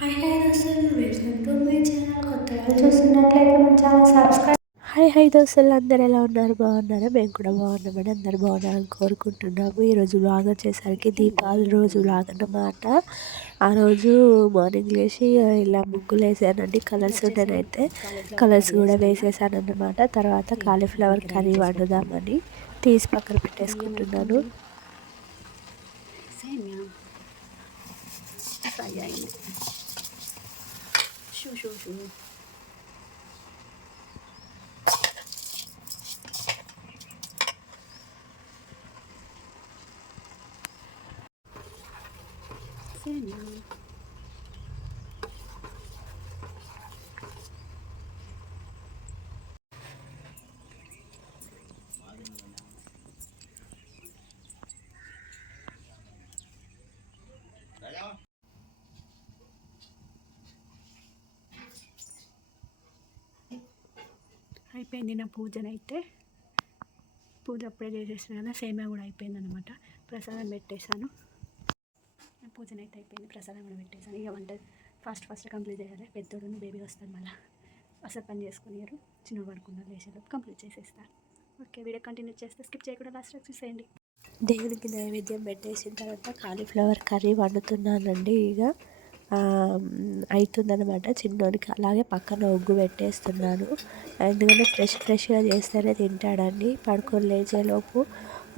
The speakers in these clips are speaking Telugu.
హాయ్ దోస్తులు, వెల్కమ్ టు మై ఛానల్. కొత్తగా చూస్తున్నట్లయితే మన ఛానల్ సబ్స్క్రైబ్. హాయ్ దోస్తులు, అందరు ఎలా ఉన్నారు? బాగున్నారా? మేము కూడా బాగున్నామని అందరు బాగున్నారని కోరుకుంటున్నాము. ఈరోజు వ్లాగ్ వచ్చేసరికి దీపావళి రోజు వ్లాగ్ అన్నమాట. ఆ రోజు మార్నింగ్ లేచి ఇలా ముగ్గులు వేసానండి. కలర్స్ ఉండేనైతే కలర్స్ కూడా వేసేసాను అన్నమాట. తర్వాత కాలీఫ్లవర్ కర్రీ వండుదామని తీసి పక్కన పెట్టేసుకుంటున్నాను. అయిపోయింది నా పూజనైతే. పూజ అప్పుడే చేసేసిన కదా, సేమియా కూడా అయిపోయింది అనమాట. ప్రసాదం పెట్టేశాను. పూజనైతే అయిపోయింది, ప్రసాదం కూడా పెట్టేశాను. ఇక వంట ఫాస్ట్ కంప్లీట్ చేయాలి. పెద్దోడు బేబీ వస్తాను, మళ్ళీ అసలు పని చేసుకున్నారు. చిన్న పడుకున్నారు, లేచేలోపు కంప్లీట్ చేసేస్తాను. ఓకే, వీడియో కంటిన్యూ చేస్తే స్కిప్ చేయకుండా లాస్ట్ చూసేయండి. దేవునికి నైవేద్యం పెట్టేసిన తర్వాత కాలీఫ్లవర్ కర్రీ వండుతున్నానండి. ఇక అవుతుందన్నమాట. చిన్నోడికి అలాగే పక్కన ఒగ్గు పెట్టేస్తున్నాను. ఎందుకంటే ఫ్రెష్గా చేస్తేనే తింటాడండి. పడుకొని లేచేలోపు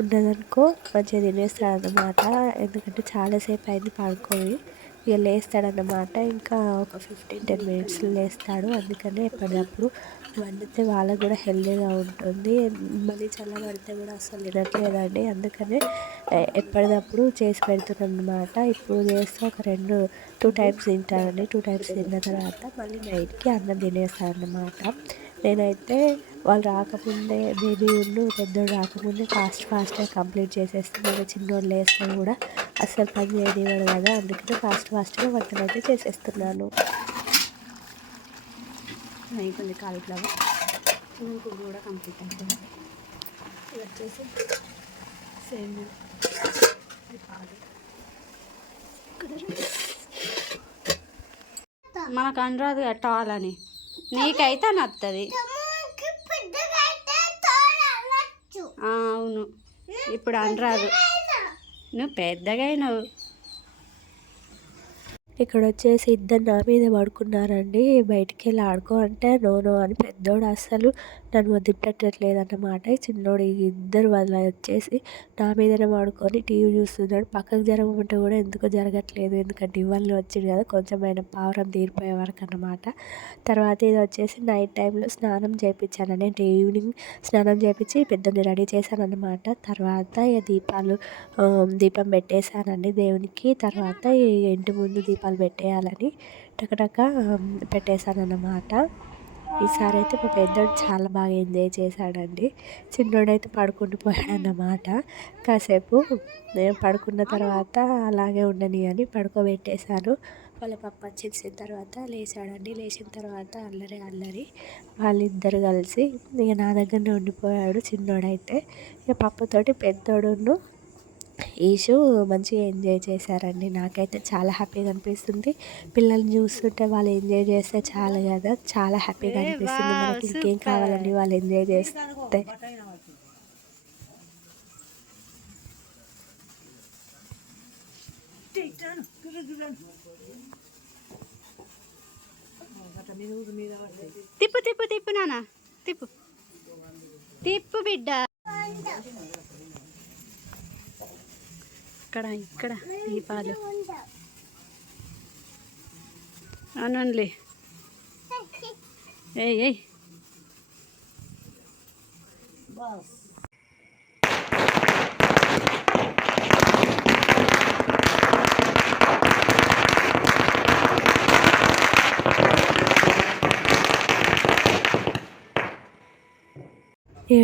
ఉన్నదనుకో మంచిగా తినేస్తాడన్నమాట. ఎందుకంటే చాలాసేపు అయింది పడుకొని. ఇక లేస్తాడన్నమాట. ఇంకా ఒక 15-10 మినిట్స్లో లేస్తాడు. అందుకనే ఎప్పటికప్పుడు వండితే వాళ్ళకు కూడా హెల్తీగా ఉంటుంది. మళ్ళీ చల్లబడితే కూడా అసలు తినట్లేదండి. అందుకనే ఎప్పటికప్పుడు చేసి పెడుతున్నాను అన్నమాట. ఇప్పుడు చేస్తే ఒక 2 టైమ్స్ తింటానండి. 2 టైమ్స్ తిన్న తర్వాత మళ్ళీ నైట్కి అన్నం తినేస్తానన్నమాట. నేనైతే వాళ్ళు రాకముందే, బేబీ పెద్దోడు రాకముందే ఫాస్ట్గా కంప్లీట్ చేసేస్తాను. మళ్ళీ చిన్నోడు లేస్తే కూడా అస్సలు పని చేయనివ్వడు కదా, అందుకని ఫాస్ట్గా వంటలు అయితే చేసేస్తున్నాను. అయిపోయింది కాలీఫ్లవర్, ఇంకొక కూడా కంప్లీట్ అయిపోయింది. ఇది వచ్చేసి సేమియా, పాలు. మనకు అనరాదు కట్టాలని, నీకైతే నత్తది. అవును, ఇప్పుడు అనరాదు, నువ్వు పెద్దగా అయినావు. ఇక్కడ వచ్చేసి ఇద్దరు నా మీద పడుకున్నారండి. బయటికి వెళ్ళి ఆడుకో అంటే నో అని పెద్దోడు అస్సలు నన్ను వదిలిపెట్టట్లేదు అన్నమాట. చిన్నోడు ఇద్దరు వాళ్ళ వచ్చేసి నా మీదనే పడుకొని టీవీ చూస్తున్నాడు. పక్కకు జరగమంటే కూడా ఎందుకో జరగట్లేదు. ఎందుకంటే ఇవాళ వచ్చింది కదా, కొంచెమైనా పావురం తీరిపోయే వరకు అన్నమాట. తర్వాత ఇది వచ్చేసి నైట్ టైంలో స్నానం చేయించాను. అంటే ఈవినింగ్ స్నానం చేయించి పెద్దోడిని రెడీ చేశాను అన్నమాట. తర్వాత ఇక దీపం పెట్టేశానండి దేవునికి. తర్వాత ఇంటి ముందు దీపాలు పెట్టేయాలని టకటక పెట్టేశాను అన్నమాట. ఈసారి అయితే మా పెద్దోడు చాలా బాగా ఎంజాయ్ చేశాడండి. చిన్నోడైతే పడుకుంటూ పోయాడన్నమాట. కాసేపు నేను పడుకున్న తర్వాత అలాగే ఉండని అని పడుకోబెట్టేశాను. వాళ్ళ పప్పు వచ్చేసిన తర్వాత లేచాడండి. లేచిన తర్వాత అల్లరి వాళ్ళిద్దరు కలిసి ఇక నా దగ్గరనే ఉండిపోయాడు చిన్నోడైతే. ఇక పప్పుతోటి పెద్దోడును ఈషు మంచిగా ఎంజాయ్ చేశారండి. నాకైతే చాలా హ్యాపీగా అనిపిస్తుంది. పిల్లల్ని చూస్తుంటే వాళ్ళు ఎంజాయ్ చేస్తే చాలు కదా, చాలా హ్యాపీగా అనిపిస్తుంది. మనకి ఇంకేం కావాలండి వాళ్ళు ఎంజాయ్ చేస్తే. తిప్పు నాన్న, తిప్పు బిడ్డ. ఇక్కడ దీపాలు అనండి. ఏయ్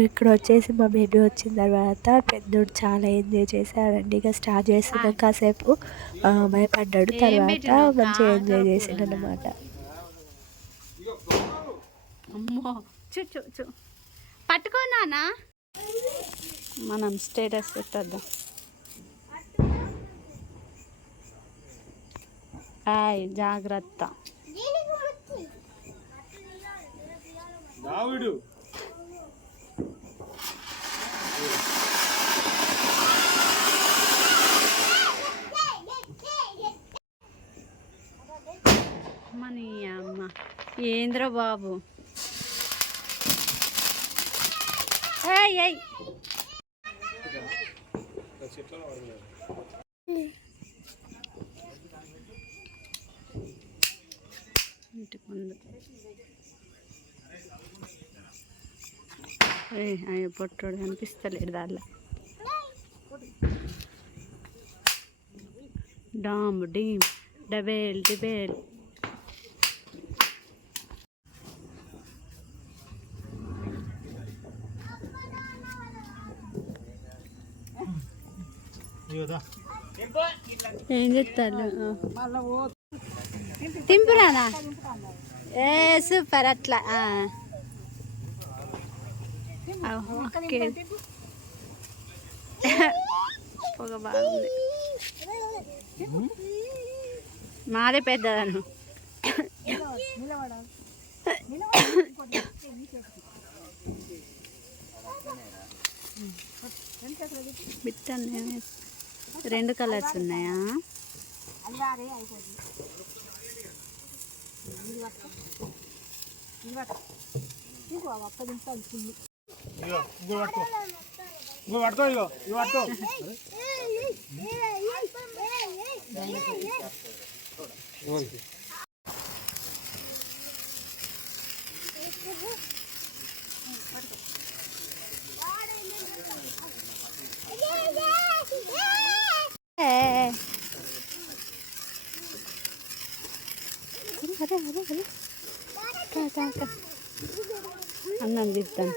ఇక్కడ వచ్చేసి మా బేబీ వచ్చిన తర్వాత పెద్దోడు చాలా ఎంజాయ్ చేశాడండి. ఇక స్టార్ట్ చేస్తున్నాం, కాసేపు భయపడ్డాడు. తర్వాత మంచిగా ఎంజాయ్ చేసాడు అన్నమాట. అమ్మో చూ పట్టుకోనా, మనం స్టేటస్ పెట్టొద్దాం. హాయ్ జాగ్రత్త. మనీ అమ్మ ఏంద్ర బాబు. ఇంటి ముందు అయ్యో పొట్టోడు కనిపిస్తలేడు దానిలో. డామ్ డీమ్ డబేల్ డిబేల్. ఏం చెప్తారు తింపురానా? సూపర్ అట్లా. పొగ బాగుంది. మాదే పెద్దదను. బిట్ రెండు కలర్స్ ఉన్నాయా? అన్నం తింటాను.